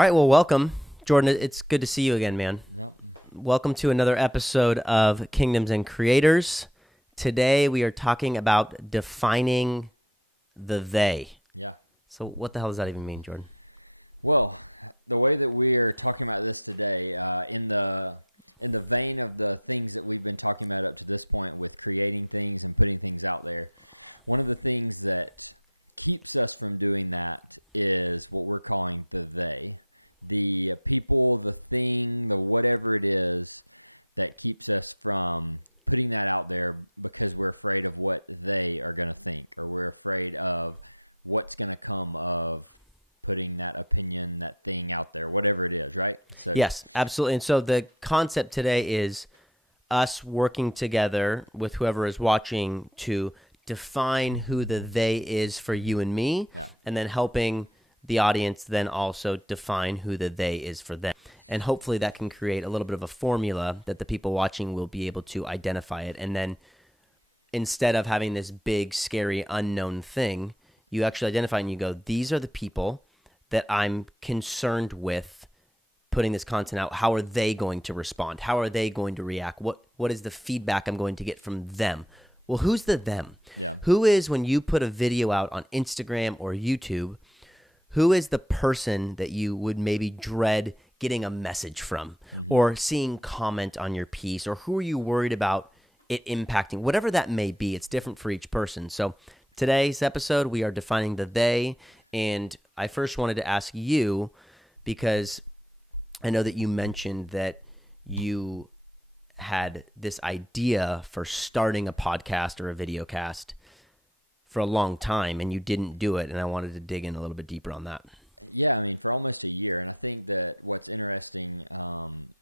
All right, well, welcome. Jordan, it's good to see you again, man. Yep. Welcome to another episode of Kingdoms and Creators. Today we are talking about defining the they. Yeah. So what the hell does that even mean, Jordan? Well, the way that we're talking about this today, in the vein of the things that we've been talking about up to this point with creating things and putting things out there, one of the things that keeps us from doing that is what we're calling the they. The people, the thing, the whatever it is that keeps us from putting that out there because we're afraid of what they are going to think, or we're afraid of what's going to come of putting that opinion, that thing out there, whatever it is, right? So Yes, absolutely. And so the concept today is us working together with whoever is watching to define who the they is for you and me, and then helping the audience then also define who the they is for them. And hopefully that can create a little bit of a formula that the people watching will be able to identify it. And then instead of having this big, scary, unknown thing, you actually identify and you go, these are the people that I'm concerned with putting this content out. How are they going to respond? How are they going to react? What is the feedback I'm going to get from them? Well, who's the them? Yeah. Who is, when you put a video out on Instagram or YouTube, who is the person that you would maybe dread getting a message from, or seeing comment on your piece, or who are you worried about it impacting? Whatever that may be, it's different for each person. So today's episode, we are defining the they, and I first wanted to ask you, because I know that you mentioned that you had this idea for starting a podcast or a videocast for a long time, and you didn't do it, and I wanted to dig in a little bit deeper on that. Yeah, I mean, for almost a year, and I think that what's interesting,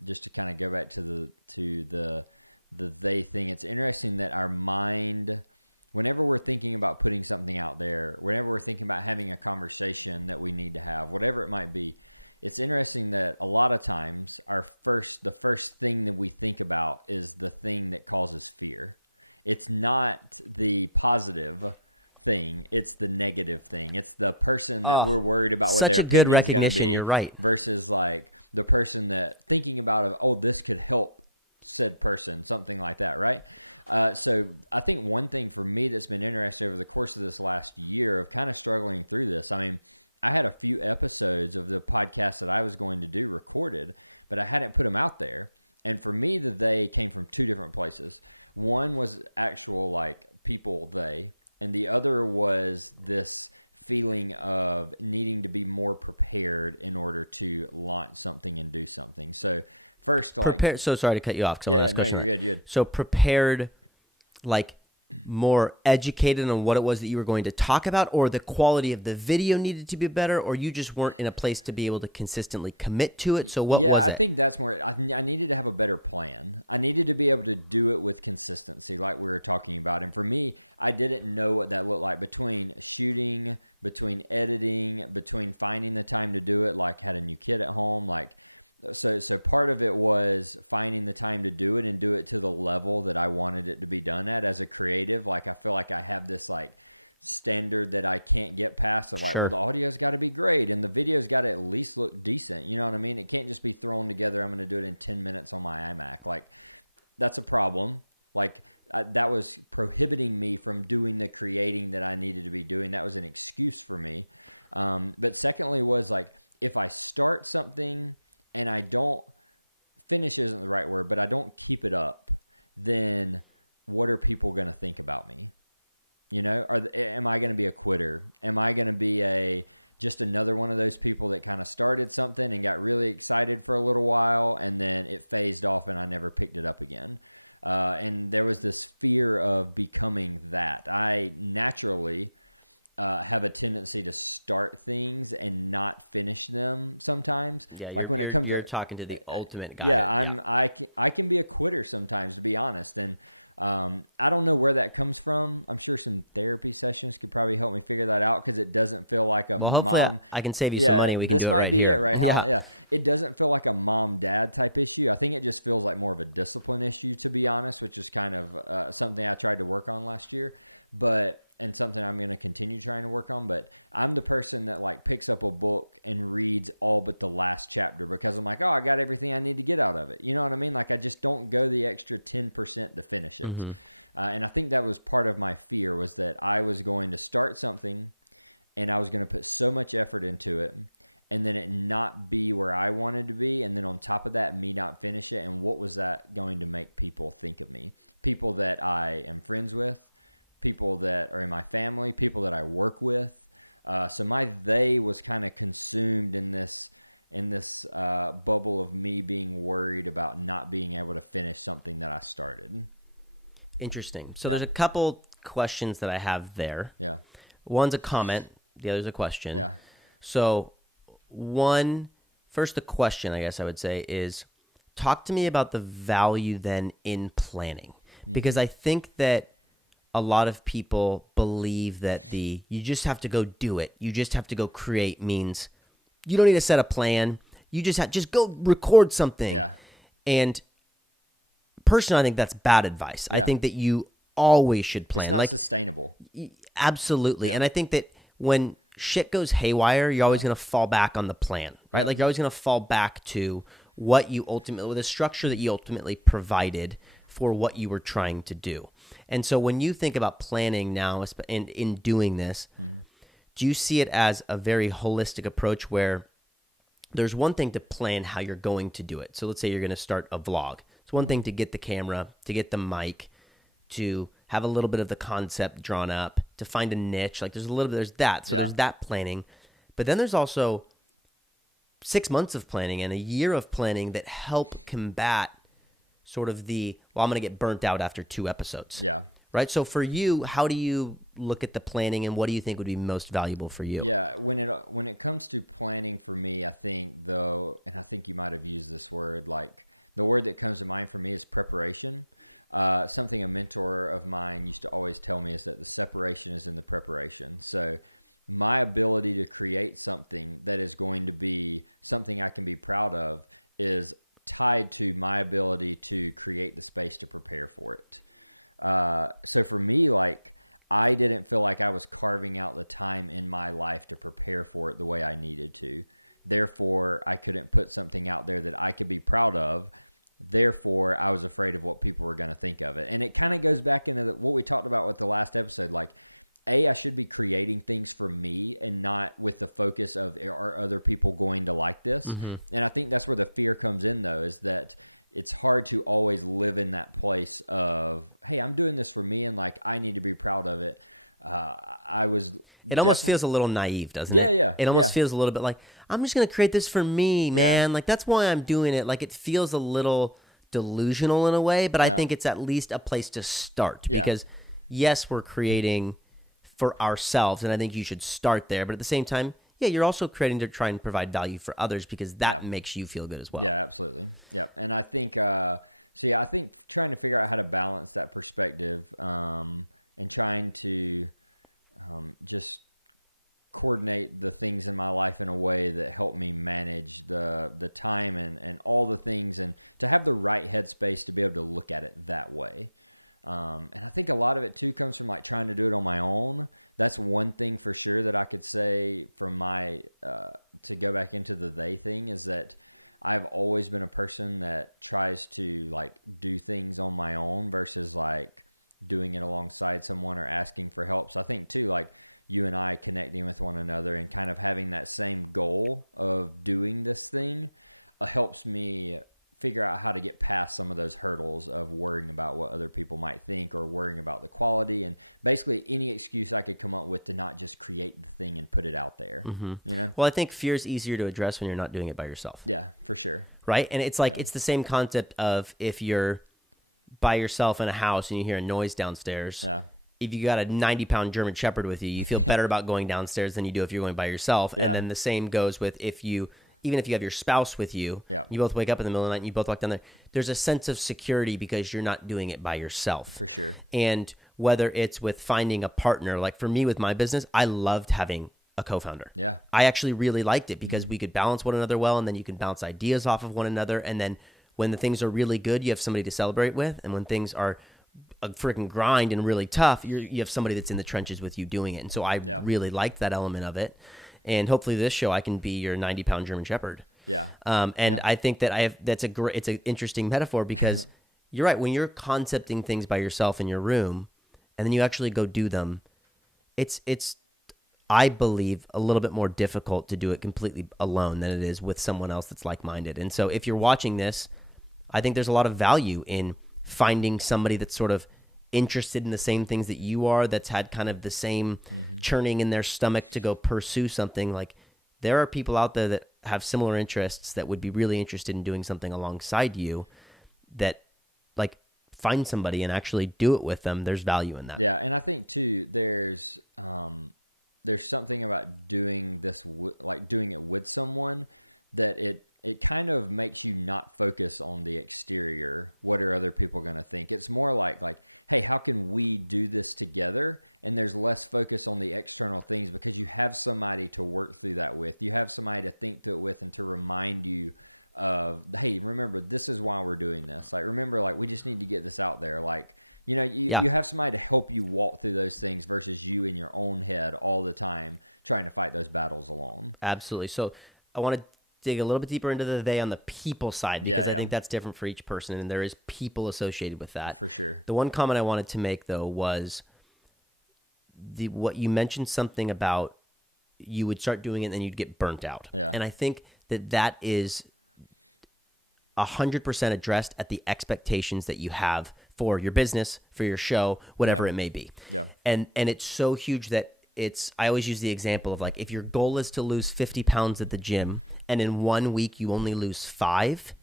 just to kind of go back to the they thing, it's interesting that our mind, whenever we're thinking about putting something out there, whenever we're thinking about having a conversation that we need to have, whatever it might be, it's interesting that a lot of times the first thing that we think about is the thing that causes fear. It's not the positive thing, it's the negative thing. It's the person that we're worried about what their opinion is going to be. You're right. Versus like the person that thinking about this could help said person, something like that, right? So I think one thing for me that's been interesting over the course of this last year of kind of struggling through this, I mean, I had a few episodes of the podcast that I was going to do recorded, but I hadn't put them out there. And for me, they came from two different places. One was actual like people, they, and the other was this feeling of needing to be more prepared in order to launch something and do something. So first, like... Prepared, so sorry to cut you off. You're good. So prepared, like more educated on what it was that you were going to talk about, or the quality of the video needed to be better, or you just weren't in a place to be able to consistently commit to it? So what was it? Yeah, I think that's more... I needed to have a better plan. I needed to be able to do it with consistency like we were talking about. And for me, I didn't know what that looked like between shooting, between editing, between finding the time to do it, like had a new kid at home, like... So part of it was finding the time to do it and do it to the level that I wanted it to be done at as a creative. Like I feel like I have this like standard that I can't get past of like, well, the audio's got to be great and the video's got to at least look decent. You know what I mean? It can't just be thrown together. I'm going to do it in 10 minutes on my iMac. Like that's a problem. Like that was prohibiting me from doing the creating that I needed to be doing. That was an excuse for me. But secondly was like, if I start something and I don't, finish isn't the right word, but I don't keep it up, then what are people going to think about me? You know, am I going to be a quitter? Am I going to be just another one of those people that kind of started something and got really excited for a little while and then it phased off and I never picked it up again? And there was this fear of becoming that. I naturally... have a tendency to start things and not finish them sometimes. Yeah, like when it comes you're talking to the ultimate guy. Yeah, I can be a quitter sometimes, to be honest. And I don't know where that comes from. I'm sure some therapy sessions could probably help me figure that out because it doesn't feel like a hopefully mom. I can save you some money. We can do it right here. This might be it right now. Yeah. Yeah. It doesn't feel like a mom-dad type issue. I think it just feels like more of a discipline issue, to be honest, which is kind of something I tried to work on last year. And something I'm going to continue trying to work on. But I'm the person that like picks up a book and reads all but the last chapter because I'm like, oh, I got everything I need to get out of it. You know what I mean? Like I just don't go the extra 10% to finish it. Mm-hmm. And I think that was part of my fear, was that I was going to start something and I was going to put so much effort into it and then it not be where I wanted to be. And then on top of that, me not finish it. And what was that going to make people think of me? People that I am friends with, people that are in my family, people that I work with. So my they was kind of consumed in this bubble of me being worried about not being able to finish something that I started. Interesting. So there's a couple questions that I have there. Yeah. One's a comment. The other's a question. Yeah. So first the question, I guess I would say, is talk to me about the value then in planning. Mm-hmm. Because I think that a lot of people believe that you just have to go do it, you just have to go create means you don't need to set a plan. You just go record something. Yeah. And personally, I think that's bad advice. Yeah. I think that you always should plan. It's not sustainable. Absolutely. Yeah. And I think that when shit goes haywire, you're always going to fall back on the plan, right? Yep. Like you're always going to fall back to what you ultimately, the structure that you ultimately provided for what you were trying to do. And so when you think about planning now and in doing this, do you see it as a very holistic approach where there's one thing to plan how you're going to do it? So let's say you're going to start a vlog. It's one thing to get the camera, to get the mic, to have a little bit of the concept drawn up, to find a niche. Like there's that. So there's that planning. But then there's also 6 months of planning and a year of planning that help combat sort of I'm going to get burnt out after 2 episodes. Yeah. Right? So for you, how do you look at the planning and what do you think would be most valuable for you? Yeah, when it comes to planning for me, I think though, and I think you might have used this word, like the word that comes to mind for me is preparation. Something a mentor of mine used to always tell me is that the separation is in the preparation. So my ability to create something that is going to be something I can be proud of is tied to my ability to create the space to prepare for it. So for me, like, I didn't feel like I was carving out the time in my life to prepare for it the way I needed to. Therefore, I couldn't put something out there that I could be proud of. Therefore, I was afraid of what people were going to think of it. And it kind of goes back into what we talked about with the last episode, like, I should be creating things for me and not with the focus of, are other people going to like this? Mm-hmm. And I think that's where the fear comes in, though, is that it's hard to always live in that place of, hey, I'm doing this for me and like I need to be proud of it. It almost feels a little naive, doesn't it? Yeah. It almost feels a little bit like, I'm just going to create this for me, man. Yeah. Like that's why I'm doing it. Like it feels a little delusional in a way, but I think it's at least a place to start because yes, we're creating for ourselves, and I think you should start there. But at the same time, you're also creating to try and provide value for others because that makes you feel good as well. Yeah, absolutely. Yep. And I think, I think trying to figure out how to balance that perspective and trying to just coordinate the things in my life in a way that help me manage the time and all the things and to have the right headspace to be able to look at it that way. And I think a lot of it too comes from like trying to do it on my own. That's one thing for sure that I could say from my, to go back into the they thing is that I've always been a person that tries to like do things on my own versus like doing it alongside someone or asking for help. So I think too, like you and I connecting with one another and kind of having that same goal of doing this thing helps me figure out how to get past some of those hurdles of worrying about what other people might think or worrying about the quality and basically any excuse I could come up with to not just create the thing and put it out there. Mm-hmm. You know? Well, I think fear is easier to address when you're not doing it by yourself. Yeah, for sure. Right? And it's like it's the same concept of if you're by yourself in a house and you hear a noise downstairs. Yeah. If you got a 90-pound German Shepherd with you, you feel better about going downstairs than you do if you're going by yourself. And then the same goes with if you even if you have your spouse with you, you both wake up in the middle of the night and you both walk down there, there's a sense of security because you're not doing it by yourself. For sure. And whether it's with finding a partner, like for me with my business, I loved having a co-founder. Yeah. I actually really liked it because we could balance one another well, and then you can bounce ideas off of one another. And then when the things are really good, you have somebody to celebrate with. And when things are a freaking grind and really tough, you have somebody that's in the trenches with you doing it. And so I really liked that element of it. And hopefully this show, I can be your 90-pound German Shepherd. Yeah. I think that it's an interesting metaphor because you're right. When you're concepting things by yourself in your room and then you actually go do them, it's I believe a little bit more difficult to do it completely alone than it is with someone else that's like-minded. And so if you're watching this, I think there's a lot of value in finding somebody that's sort of interested in the same things that you are, that's had kind of the same churning in their stomach to go pursue something. Like there are people out there that have similar interests that would be really interested in doing something alongside you, that like find somebody and actually do it with them. There's value in that. Yeah. And I think too, there's something about doing this, like doing it with someone, that it kind of makes you not focus on the exterior. What are other people going to think? It's more like, hey, how can we do this together? And there's less focus on the external things because you have somebody to work through that with. You have somebody to think through it with and to remind you of, hey, remember, this is why we're doing this. Like, remember, like, we just need to get this out there. Like, you know, you have somebody to help you walk through those things versus you in your own head all the time trying to fight those battles alone. Absolutely. So I want to dig a little bit deeper into the they on the people side because I think that's different for each person, and there is people associated with that. For sure. The one comment I wanted to make, though, was what you mentioned something about you would start doing it and then you'd get burnt out. Yeah. And I think that is 100% addressed at the expectations that you have for your business, for your show, whatever it may be. Yeah. And it's so huge that I always use the example of like, if your goal is to lose 50 pounds at the gym and in 1 week you only lose 5,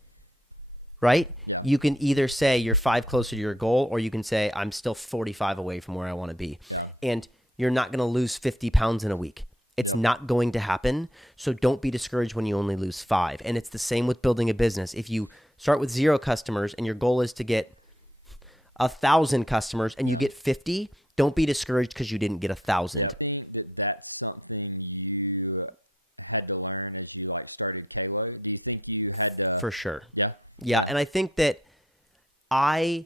right? Yeah. You can either say you're 5 closer to your goal, or you can say I'm still 45 away from where I want to be. Yeah. And you're not going to lose 50 pounds in a week. It's not going to happen. So don't be discouraged when you only lose 5. And it's the same with building a business. If you start with 0 customers and your goal is to get 1,000 customers and you get 50, don't be discouraged because you didn't get 1,000. I think that's something you had to learn as you like started Kalo. Do you think you had to? For sure. Yeah. Yeah. And I think that I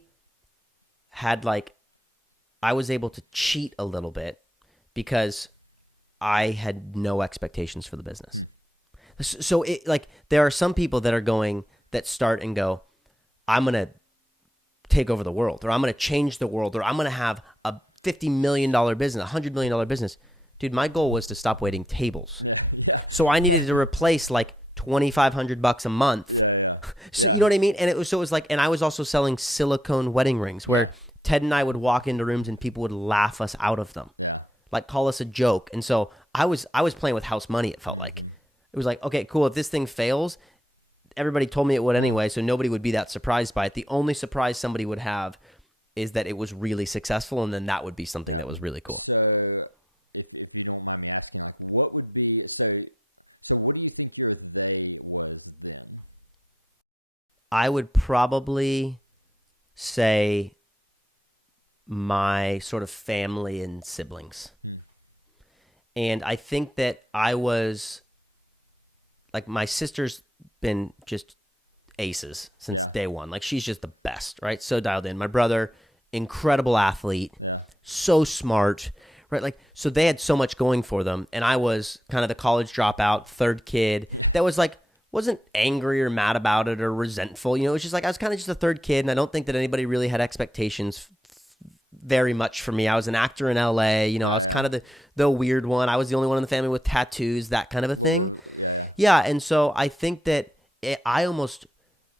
was able to cheat a little bit because I had no expectations for the business. So there are some people that start and go, I'm going to take over the world, or I'm going to change the world, or I'm going to have a $50 million business, $100 million business. Dude, my goal was to stop waiting tables. Yeah. So I needed to replace like $2,500 a month. Yeah. So you know what I mean? And it was like, and I was also selling silicone wedding rings where Ted and I would walk into rooms and people would laugh us out of them. Yeah. Like call us a joke. And so I was playing with house money, it felt like. It was like, okay, cool. If this thing fails, everybody told me it would anyway, so nobody would be that surprised by it. The only surprise somebody would have is that it was really successful, and then that would be something that was really cool. So if you don't mind me asking, like what would be so what do you think your they was then? I would probably say my sort of family and siblings. And I think that I was like, my sister's been just aces since day one. Like she's just the best, right? So dialed in. My brother, incredible athlete. Yeah. So smart, right? Like, so they had so much going for them. And I was kind of the college dropout, third kid that was like, wasn't angry or mad about it or resentful. You know, it was just like, I was kind of just a third kid. And I don't think that anybody really had expectations very much for me. I was an actor in LA, you know, I was kind of the weird one. I was the only one in the family with tattoos, that kind of a thing. Yeah. And so I think that I almost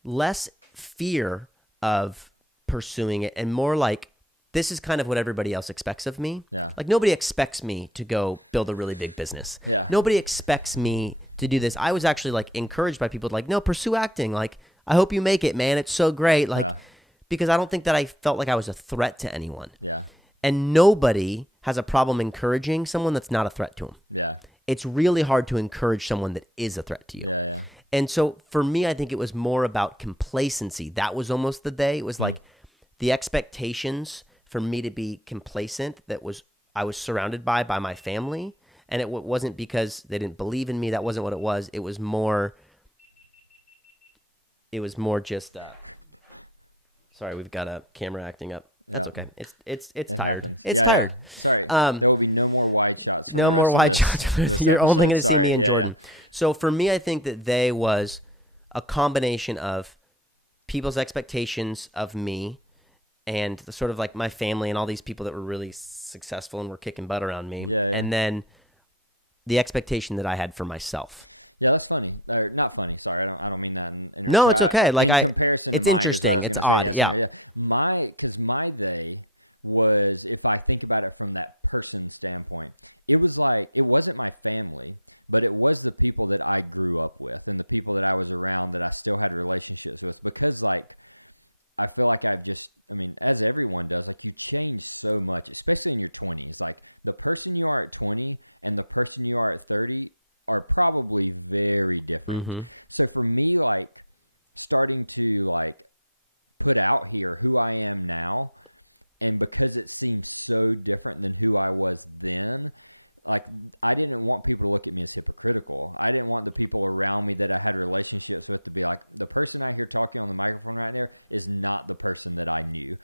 less fear of pursuing it and more like, this is kind of what everybody else expects of me. Yeah. Like nobody expects me to go build a really big business. Yeah. Nobody expects me to do this. I was actually like encouraged by people like, no, pursue acting. Like, I hope you make it, man. It's so great. Like, because I don't think that I felt like I was a threat to anyone. Yeah. And nobody has a problem encouraging someone that's not a threat to them. Yeah. it's really hard to encourage someone that is a threat to you. Yeah, yeah. And so for me, I think it was more about complacency. That was almost the day. It was like the expectations for me to be complacent I was surrounded by my family. And it wasn't because they didn't believe in me. That wasn't what it was. It was more just sorry, we've got a camera acting up. That's okay. It's tired. Happens. It's tired. Yeah. Sorry. There will be no more wide shots for no the rest more wide of shots. this You're only episode. going to see me and Jordan. Yeah. So for me, I think that they was a combination of people's expectations of me and the sort of like my family and all these people that were really successful and were kicking butt around me. Yeah. And then the expectation that I had for myself. Yeah, that's funny. Or not funny. Sorry, I don't mean that in No, it's okay. Like in comparison to it's mine, interesting. Is what I was It's gonna odd. say. Yes, yeah. Because my they was, if I think about it from that person standpoint, it was like, it wasn't my family, but it was the people that I grew up with and the people that I was around that I still had relationships with. Because like, I feel like as everyone does, like you change so much, especially in your 20s. Like the person you are at 20 and the person you are at 30 are probably very different. Mm-hmm. So for me, like starting to like put out here who I am now, and because it seems so different than who I was then, like I didn't want people to look at me as hypocritical. I didn't want the people around me that I had relationships with to be like, the person I hear talking on the microphone right there is not the person that I knew.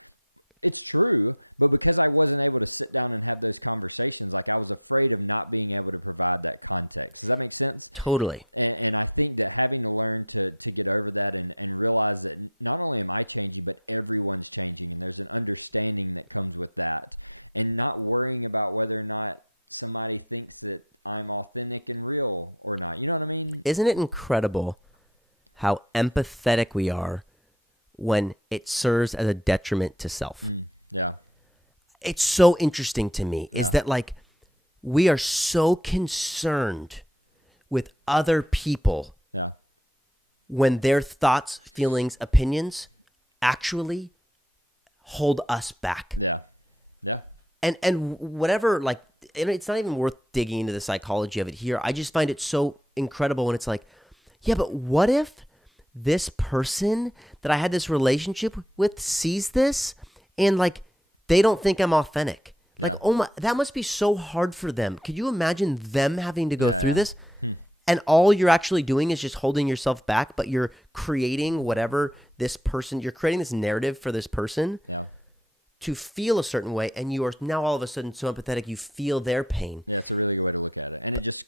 It's true, but because I wasn't able to sit down and have those conversations, like I was afraid of not being able to provide that context. Does that make sense? Totally. And I think that having to learn to get over that and realize that not only am I changing, but everyone's changing, and there's an understanding that comes with that, and not worrying about whether or not somebody thinks that I'm authentic and real or not. You know what I mean? Isn't it incredible how empathetic we are when it serves as a detriment to self? Yeah. It's so interesting to me is that like we are so concerned with other people when their thoughts, feelings, opinions actually hold us back. Yeah. And whatever, like, it's not even worth digging into the psychology of it here. I just find it so incredible when it's like, yeah, but what if this person that I had this relationship with sees this and like they don't think I'm authentic? Like, oh my, that must be so hard for them. Could you imagine them having to go through this? And all you're actually doing is just holding yourself back, but you're creating whatever this person, you're creating this narrative for this person to feel a certain way. And you are now all of a sudden so empathetic, you feel their pain. Yeah, it's a really good way to look at it. And it just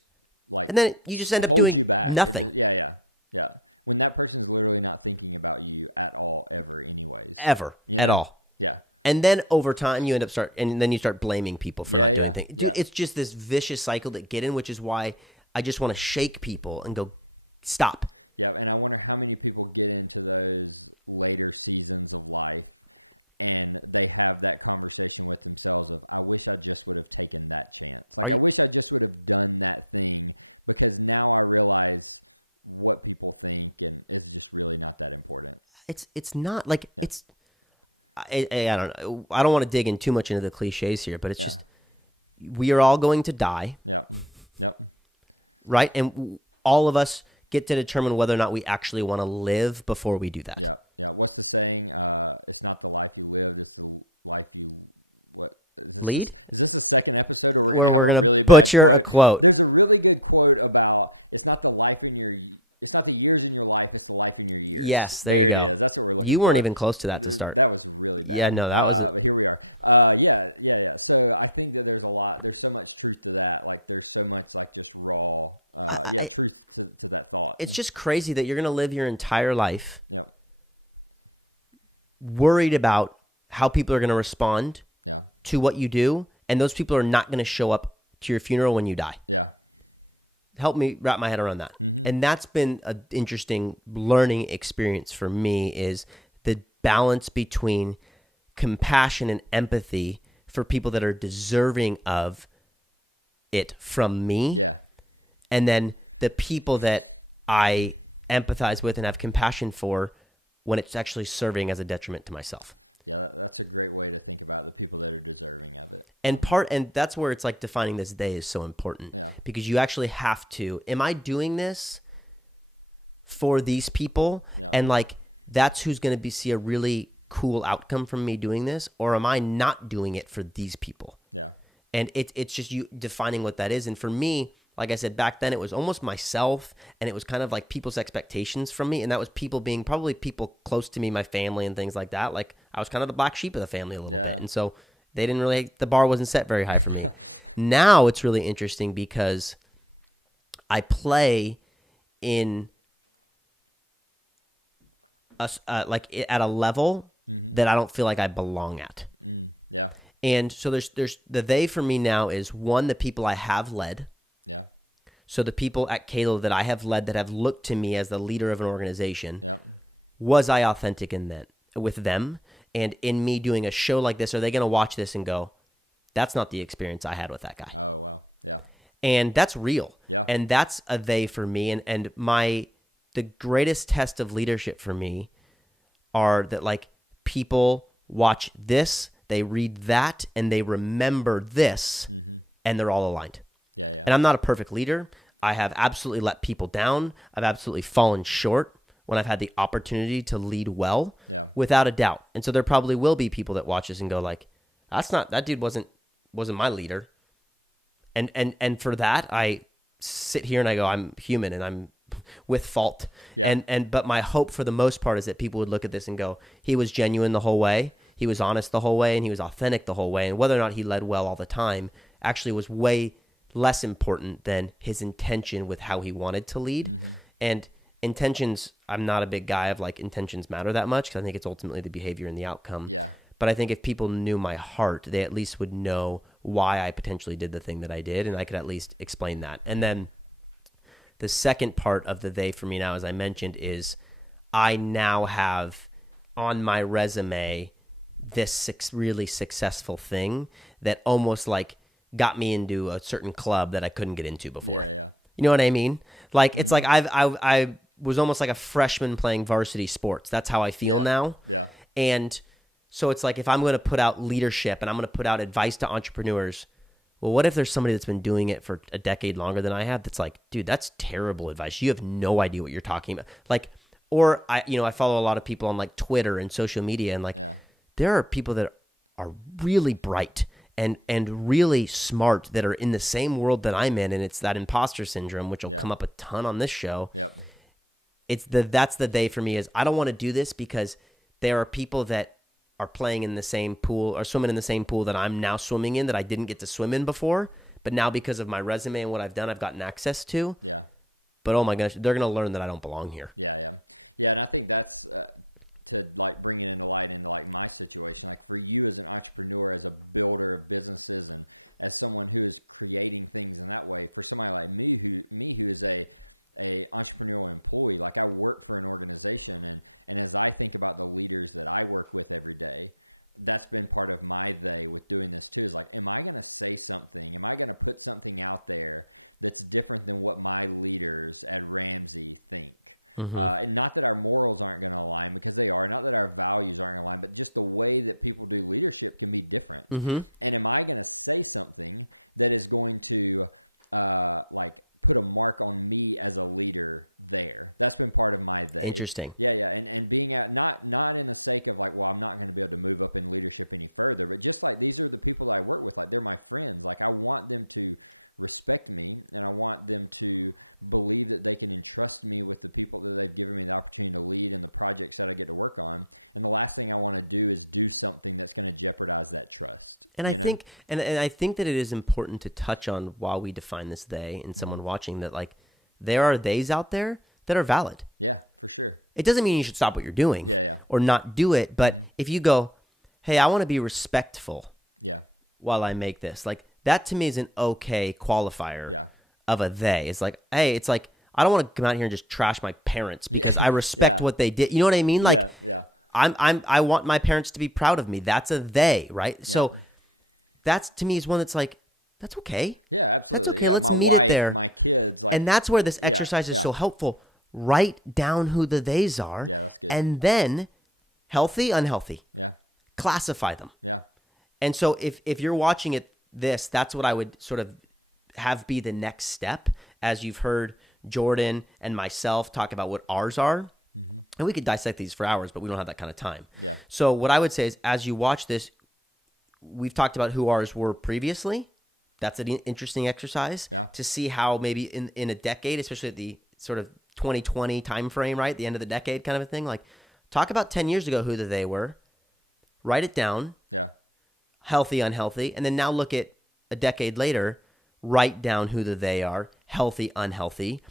like, and then you just end up holds doing you back. Nothing. Yeah. When that person's literally not thinking about you at all, ever, anyways. Ever. You at know? all. Yeah. And then over time, you end up and then you start blaming people for not doing things. Dude, it's just this vicious cycle that get in, which is why I just want to shake people and go, stop. Yeah, and I wonder how many people get into those later seasons of life and they have that conversation with themselves of, I wish I just would have taken that chance. Like, I wish I just would have done that thing, because now I realize what people think, and it's just really not that important. It's not like it's. I don't know. I don't want to dig in too much into the cliches here, but it's just we are all going to die. Yep. Right, and all of us get to determine whether or not we actually want to live before we do that. Yeah. What's the saying? It's not the life you lived; it's the life you lead. Is this a second episode, or we're going to have a really butcher bad quote? There's a really good quote about it's not the life in your. It's not the years in your life; it's the life in your years. Yes, there you it go. is. That's what we're looking for. You weren't even close to that to start. That was really bad. Yeah, no, that was. But here we are. Yeah. So I think that there's so much truth to that. Like there's so much like just raw, truth to that thought. It's just crazy that you're going to live your entire life. Yep. Worried about how people are going to respond. To what you do, and those people are not going to show up to your funeral when you die. Yeah. Help me wrap my head around that. Mm-hmm. And that's been an interesting learning experience for me, is the balance between compassion and empathy for people that are deserving of it from me. Yeah. And then the people that I empathize with and have compassion for when it's actually serving as a detriment to myself. Yeah, that's a great way to think about the people that are deserving of it. And and that's where it's like defining this they is so important. Yeah. Because you actually have to, am I doing this for these people? Yeah. And like, that's who's going to see a really cool outcome from me doing this, or am I not doing it for these people? Yeah. And it's just you defining what that is. And for me, like I said, back then it was almost myself, and it was kind of like people's expectations from me. And that was people being probably people close to me, my family and things like that. Like I was kind of the black sheep of the family a little bit. And so they didn't really, the bar wasn't set very high for me. Now it's really interesting because I play in like at a level that I don't feel like I belong at. Yeah. And so there's the they for me now is one, the people I have led. Yeah. So the people at Kalo that I have led that have looked to me as the leader of an organization. Yeah. Was I authentic in that with them? And in me doing a show like this, are they going to watch this and go, that's not the experience I had with that guy? Oh, wow. Yeah. And that's real. Yeah. And that's a they for me. And the greatest test of leadership for me are that like people watch this, they read that, and they remember this, and they're all aligned. Yeah, yeah. And I'm not a perfect leader. I have absolutely let people down. I've absolutely fallen short when I've had the opportunity to lead well, without a doubt. And so there probably will be people that watch this and go like, that dude wasn't my leader. And for that, I sit here and I go, I'm human and I'm with fault. Yeah. But my hope for the most part is that people would look at this and go, he was genuine the whole way. He was honest the whole way, and he was authentic the whole way. And whether or not he led well all the time actually was way less important than his intention with how he wanted to lead. And intentions, I'm not a big guy of like intentions matter that much, because I think it's ultimately the behavior and the outcome. Yeah. But I think if people knew my heart, they at least would know why I potentially did the thing that I did, and I could at least explain that. And then the second part of the they for me now, as I mentioned, is I now have on my resume this really successful thing that almost like got me into a certain club that I couldn't get into before. Yeah, yeah. You know what I mean? Like it's like I was almost like a freshman playing varsity sports. That's how I feel now. Yeah. And so it's like if I'm going to put out leadership and I'm going to put out advice to entrepreneurs, well, what if there's somebody that's been doing it for a decade longer than I have that's like, dude, that's terrible advice. You have no idea what you're talking about. Like, or I follow a lot of people on like Twitter and social media, and like there are people that are really bright and really smart that are in the same world that I'm in, and it's that imposter syndrome, which will come up a ton on this show. Yep. That's the day for me is I don't want to do this because there are people that are playing in the same pool or swimming in the same pool that I'm now swimming in that I didn't get to swim in before, but now because of my resume and what I've done, I've gotten access to. Yeah. But oh my gosh, they're going to learn that I don't belong here. Yeah. And I think that's to like bring it into light into like my situation, like for you as an entrepreneur, as a builder of businesses, and as someone who is creating things in that way, for somebody like me who is a entrepreneurial employee, like I work for an organization, and as I think about the leaders that I work with every day, that's been part of my they with doing this too, is like, am I going to say something? Am I going to put something out there that's different than what my leaders at Ramsey think? And not that our morals aren't going to align, because they are, not that our values aren't going to align, but just the way that people do leadership can be different. And am I going to say something that is going to like put a mark on me as a leader there? That's been part of my they. Interesting. Yeah. And being out, not in the sake of like, well, I'm not going to be able to move up in leadership any further, but just like, these are the people that I work with. Like, they're my friends. Like, I want them to respect me, and I want them to believe that they can entrust me with the people that they've given me the opportunity to lead and the projects that I get to work on. And the last thing I want to do is do something that's going to jeopardize that trust. And I think that it is important to touch on while we define this they and someone watching that, like, there are theys out there that are valid. Yeah, for sure. It doesn't mean you should stop what you're doing. Yeah. Or not do it. But if you go, hey, I want to be respectful. Yeah. While I make this, like, that to me is an okay qualifier of a they. It's like, hey, it's like, I don't want to come out here and just trash my parents because I respect what they did. You know what I mean? Like, I want my parents to be proud of me. That's a they, right? So that's, to me, is one that's like, that's okay. Yeah, absolutely. That's okay. Let's my meet wife, it there. my kids, like, and that's where this exercise is so helpful. Write down who the theys are. Yeah, that's good. And then healthy, unhealthy. Yeah. classify them. Yeah. And so if you're watching that's what I would sort of have be the next step, as you've heard Jordan and myself talk about what ours are. Mm-hmm. And we could dissect these for hours, but we don't have that kind of time. Yeah. So what I would say is, as you watch this, we've talked about who ours were previously. That's an interesting exercise to see how maybe in a decade, especially at the sort of 2020 time frame, right? The end of the decade kind of a thing. Like, talk about 10 years ago who they were. Write it down. Yeah. Healthy, unhealthy. And then now look at a decade later, write down who they are, healthy, unhealthy.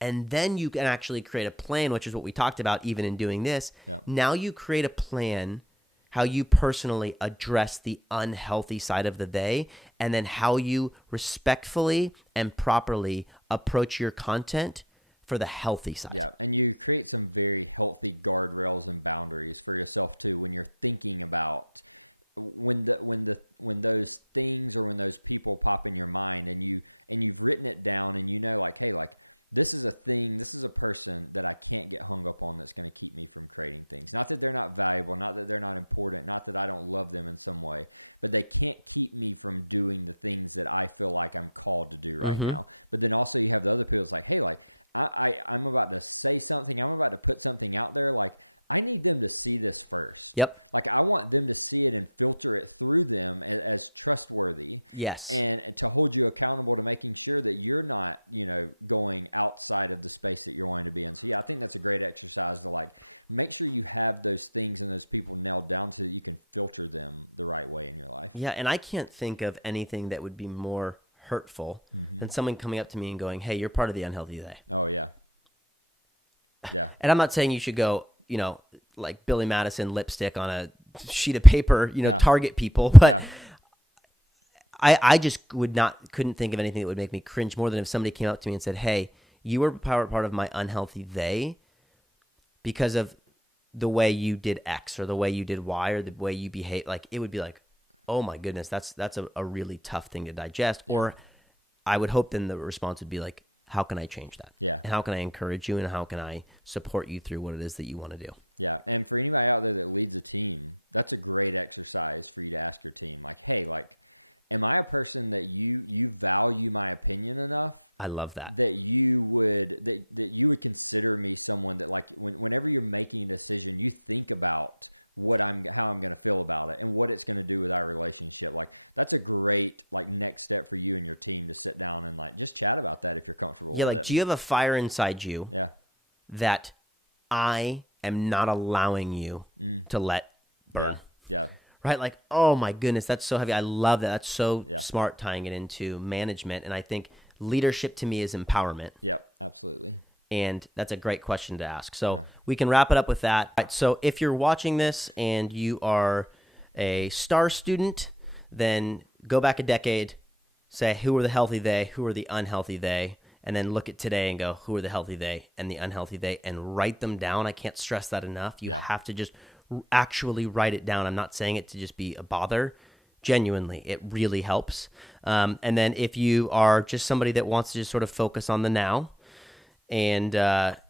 And then you can actually create a plan, which is what we talked about even in doing this. Yeah. Now you create a plan how you personally address the unhealthy side of the they, and then how you respectfully and properly approach your content for the healthy side. Yeah, and you create some very healthy guardrails and boundaries for yourself too when you're thinking about when those things or when those people pop in your mind, and you've written it down, and you know, like, hey, like, this is a thing, this is a person that I can't get hung up on that's going to keep me from creating things. Not that they're not valuable, not that they're not important, not that I don't love them in some way, but they can't keep me from doing the things that I feel like I'm called to do right now. But then also you have the other people, it's like, hey, like, I'm about to say something, I'm about to put something out there, like, I need them to see this first. Yep. Like, I want them to see it and filter it through them as trustworthy. Yes. And to hold you accountable to making sure that you're not, going outside of the space that you're wanting to be in. So, yeah, I think that's a great exercise to, like, make sure you have those things and those people nailed down so that you can filter them the right way in your life. Yeah, and I can't think of anything that would be more hurtful than someone coming up to me and going, hey, you're part of the unhealthy they. Oh, yeah. Yeah. And I'm not saying you should go, like Billy Madison lipstick on a sheet of paper, target people. But I just couldn't think of anything that would make me cringe more than if somebody came up to me and said, hey, you were part of my unhealthy they because of the way you did X or the way you did Y or the way you behave. Like, it would be like, oh my goodness, that's a really tough thing to digest. Yeah. Or I would hope then the response would be like, how can I change that? Yeah. And how can I encourage you, and how can I support you through what it is that you want to do? Yeah. And for anybody out there that leads a team, that's a great exercise for you to ask your team. Like, hey, like, am I a person that you value my opinion enough? I love that. That you would consider me someone that, like, whenever you're making a decision, you think about how I'm going to feel about it and what it's going to do with our relationship. Like, that's a great, like, next step for you and your team to sit down and, like, just chat about that if you're comfortable with it. Yeah, like, do you have a fire inside you that I am not allowing you to let burn? Yeah. Right? Like, oh my goodness, that's so heavy. I love that. That's so smart, tying it into management. And I think leadership to me is empowerment. Yep, absolutely. And that's a great question to ask. So we can wrap it up with that. All right, so if you're watching this and you are a STAR student, then go back a decade, say who are the healthy they, who are the unhealthy they, and then look at today and go who are the healthy they and the unhealthy they, and write them down. I can't stress that enough. You have to just actually write it down. I'm not saying it to just be a bother. Genuinely, it really helps. And then if you are just somebody that wants to just sort of focus on the now, and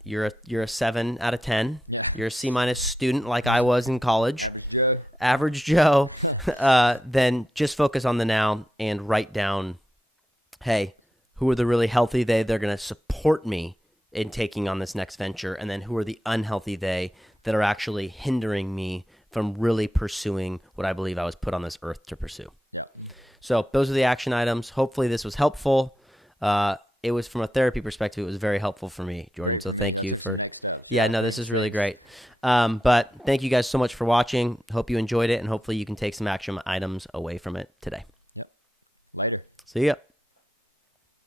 you're a 7 out of 10. Yeah. You're a C- student like I was in college. Average Joe. Then just focus on the now and write down, hey, who are the really healthy they're going to support me in taking on this next venture, and then who are the unhealthy they that are actually hindering me from really pursuing what I believe I was put on this earth to pursue. Yep. So those are the action items. Hopefully this was helpful. It was, from a therapy perspective, it was very helpful for me, Jordan. Great for me. I took some next steps. This is really great. But thank you guys so much for watching. Hope you enjoyed it, and hopefully you can take some action items away from it today. Yep. Later. See ya.